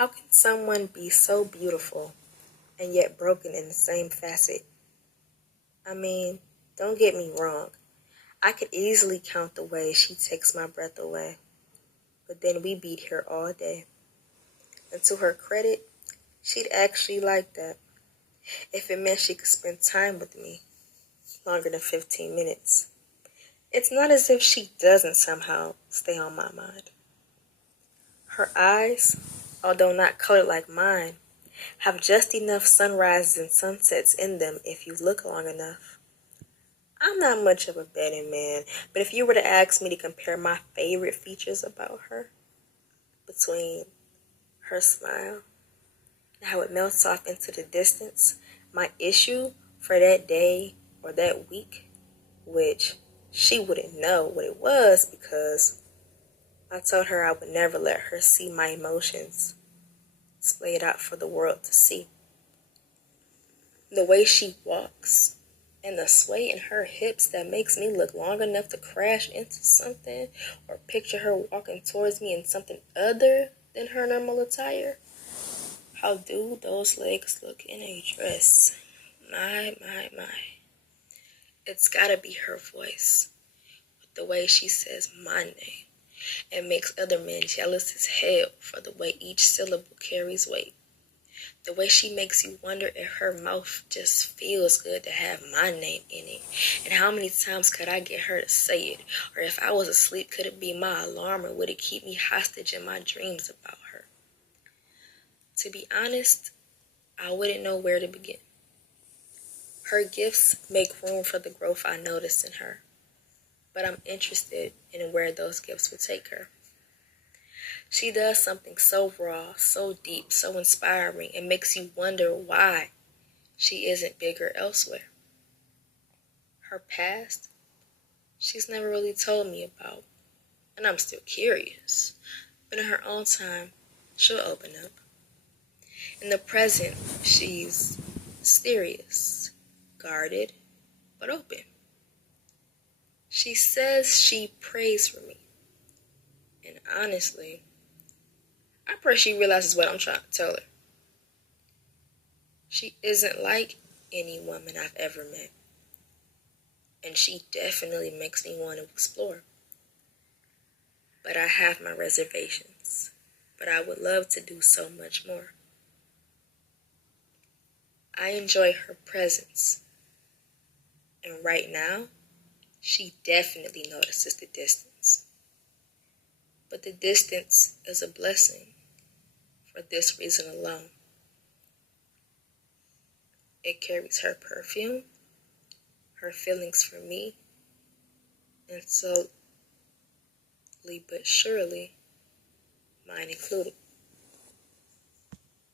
How can someone be so beautiful and yet broken in the same facet? I mean, don't get me wrong. I could easily count the ways she takes my breath away. But then we beat her all day. And to her credit, she'd actually like that if it meant she could spend time with me longer than 15 minutes. It's not as if she doesn't somehow stay on my mind. Her eyes, although not colored like mine, have just enough sunrises and sunsets in them if you look long enough. I'm not much of a betting man, but if you were to ask me to compare my favorite features about her between her smile and how it melts off into the distance, my issue for that day or that week, which she wouldn't know what it was because I told her I would never let her see my emotions splayed out for the world to see. The way she walks and the sway in her hips that makes me look long enough to crash into something or picture her walking towards me in something other than her normal attire. How do those legs look in a dress? My. It's gotta be her voice, with the way she says my name, and makes other men jealous as hell for the way each syllable carries weight. The way she makes you wonder if her mouth just feels good to have my name in it. And how many times could I get her to say it? Or if I was asleep, could it be my alarm, or would it keep me hostage in my dreams about her? To be honest, I wouldn't know where to begin. Her gifts make room for the growth I noticed in her, but I'm interested in where those gifts will take her. She does something so raw, so deep, so inspiring, it makes you wonder why she isn't bigger elsewhere. Her past, she's never really told me about, and I'm still curious, but in her own time, she'll open up. In the present, she's mysterious, guarded, but open. She says she prays for me, and honestly, I pray she realizes what I'm trying to tell her. She isn't like any woman I've ever met, and she definitely makes me want to explore. But I have my reservations, but I would love to do so much more. I enjoy her presence, and right now, she definitely notices the distance. But the distance is a blessing for this reason alone. It carries her perfume, her feelings for me, and slowly but surely, mine included.